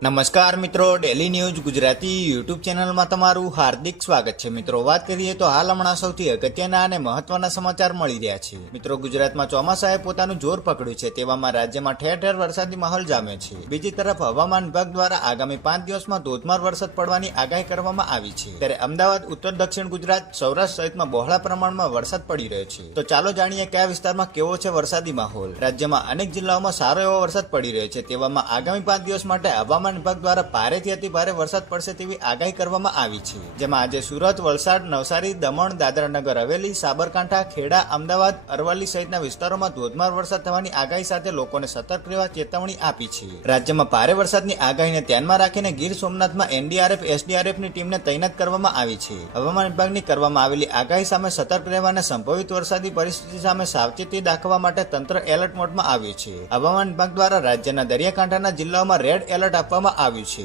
નમસ્કાર મિત્રો, daily news Gujarati YouTube ચેનલમાં તમારું હાર્દિક સ્વાગત છે। મિત્રો, વાત કરીએ તો હાલ હમણાં સૌથી અગત્યના અને મહત્વના સમાચાર મળી રહ્યા છે। મિત્રો, ગુજરાતમાં ચોમાસાએ પોતાનું જોર પકડ્યું છે, તેવામાં રાજ્યમાં ઠેર ઠેર વરસાદી માહોલ જામ્યો છે। બીજી તરફ હવામાન વિભાગ દ્વારા આગામી 5 દિવસમાં ધોધમાર વરસાદ પડવાની આગાહી કરવામાં આવી છે। ત્યારે અમદાવાદ, ઉત્તર દક્ષિણ ગુજરાત, સૌરાષ્ટ્ર સહિતમાં બહોળા પ્રમાણમાં વરસાદ પડી રહ્યો છે। તો ચાલો જાણીએ કયા વિસ્તારમાં કેવો છે વરસાદી માહોલ। રાજ્યમાં અનેક જિલ્લાઓમાં સારો એવો વરસાદ પડી રહ્યો છે, તેવામાં આગામી 5 દિવસ માટે હવામાન વિભાગ દ્વારા ભારેથી અતિ ભારે વરસાદ પડશે તેવી આગાહી કરવામાં આવી છે। જેમાં આજે સુરત, વલસાડ, નવસારી, દમણ, દાદરાનગર હવેલી, સાબરકાંઠા, ખેડા, અમદાવાદ, અરવલ્લી સહિતના વિસ્તારોમાં ધોધમાર વરસાદ થવાની આગાહી સાથે લોકોને સતર્ક રહેવા ચેતવણી આપી છે। રાજ્યમાં ભારે વરસાદની આગાહીને ધ્યાનમાં રાખીને ગીર સોમનાથમાં એનડીઆરએફ, એસડીઆરએફની ટીમને તૈનાત કરવામાં આવી છે। હવામાન વિભાગની કરવામાં આવેલી આગાહી સામે સતર્ક રહેવા અને સંભવિત વરસાદી પરિસ્થિતિ સામે સાવચેતી દાખવવા માટે તંત્ર એલર્ટ મોડમાં આવ્યું છે। હવામાન વિભાગ દ્વારા રાજ્યના દરિયાકાંઠાના જિલ્લાઓમાં રેડ એલર્ટ આપવામાં આવ્યું છે।